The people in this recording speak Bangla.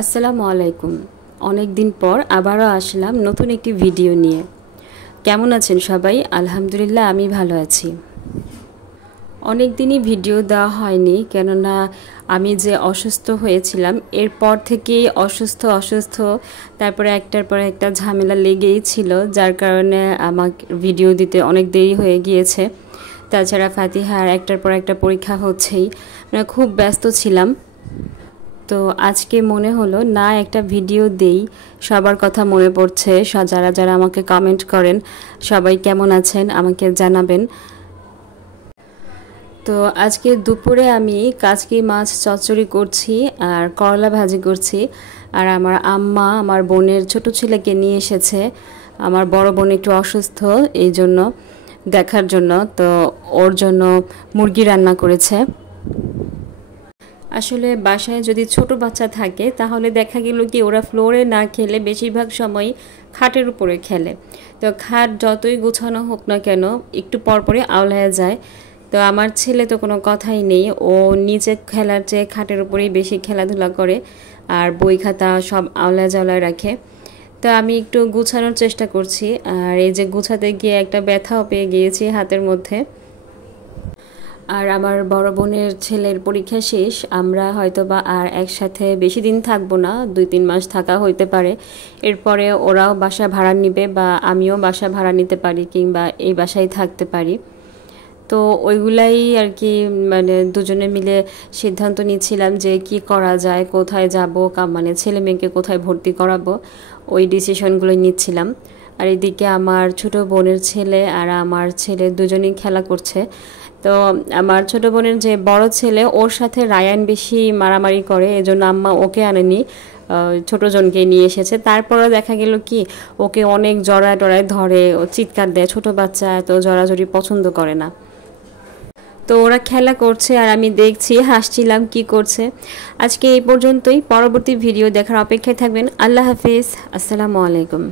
আসসালামু আলাইকুম। অনেক দিন পর আবারও আসলাম নতুন একটি ভিডিও নিয়ে। কেমন আছেন সবাই? আলহামদুলিল্লাহ আমি ভালো আছি। অনেক দিনই ভিডিও দেওয়া হয়নি, কেননা আমি যে অসুস্থ হয়েছিলাম এরপর থেকেই অসুস্থ তারপরে একটার পর একটা ঝামেলা লেগেই ছিল, যার কারণে আমাকে ভিডিও দিতে অনেক দেরি হয়ে গিয়েছে। তাছাড়া ফাতিহার একটার পর একটা পরীক্ষা হচ্ছেই, মানে খুব ব্যস্ত ছিলাম। তো আজকে মনে হলো না একটা ভিডিও দেই, সবার কথা মনে পড়ছে। যারা যারা আমাকে কমেন্ট করেন সবাই কেমন আছেন আমাকে জানাবেন। তো আজকে দুপুরে আমি কাচকি মাছ চচ্চড়ি করছি আর করলা ভাজি করছি। আর আমার আম্মা আমার বোনের ছোট ছেলেকে নিয়ে এসেছে। আমার বড় বোন একটু অসুস্থ, এই জন্য দেখার জন্য তো ওর জন্য মুরগি রান্না করেছে। আসলে বাসায় যদি ছোট বাচ্চা থাকে তাহলে দেখা গেল কি ওরা ফ্লোরে না খেলে বেশিরভাগ সময় খাটের উপরে খেলে। তো খাট যতই গোছানো হোক না কেন একটু পরপরই আওলায়া যায়। তো আমার ছেলে তো কোনো কথাই নেই, ও নিচে খেলার চেয়ে খাটের উপরেই বেশি খেলাধুলা করে আর বই খাতা সব আওলায় জাওলায় রাখে। তো আমি একটু গুছানোর চেষ্টা করছি, আর এই যে গুছাতে গিয়ে একটা ব্যথাও পেয়ে গিয়েছি হাতের মধ্যে। আর আমার বড় বোনের ছেলের পরীক্ষা শেষ, আমরা হয়তোবা আর একসাথে বেশি দিন থাকবো না, 2-3 মাস থাকা হইতে পারে। এরপরে ওরাও বাসা ভাড়া নিবে বা আমিও বাসা ভাড়া নিতে পারি, কিংবা এই বাসায় থাকতে পারি। তো ওইগুলাই আর কি, মানে দুজনে মিলে সিদ্ধান্ত নিচ্ছিলাম যে কি করা যায়, কোথায় যাব, মানে ছেলে মেয়েকে কোথায় ভর্তি করাবো, ওই ডিসিশনগুলো নিচ্ছিলাম। আর এদিকে আমার ছোট বোনের ছেলে আর আমার ছেলে দুজনেই খেলা করছে। তো আমার ছোট বোনের যে বড় ছেলে, ওর সাথে রায়ান বেশি মারামারি করে, এজন্য আম্মা ওকে আনেনি, ছোট জনকে নিয়ে এসেছে। তারপরেও দেখা গেল কি ওকে অনেক জড়ায় টড়ায় ধরে, ও চিৎকার দেয়। ছোট বাচ্চা এত জড়াজড়ি পছন্দ করে না। তো ওরা খেলা করছে আর আমি দেখছি, হাসছিলাম কি করছে। আজকে এই পর্যন্তই, পরবর্তী ভিডিও দেখার অপেক্ষায় থাকবেন। আল্লাহ হাফিজ, আসসালামু আলাইকুম।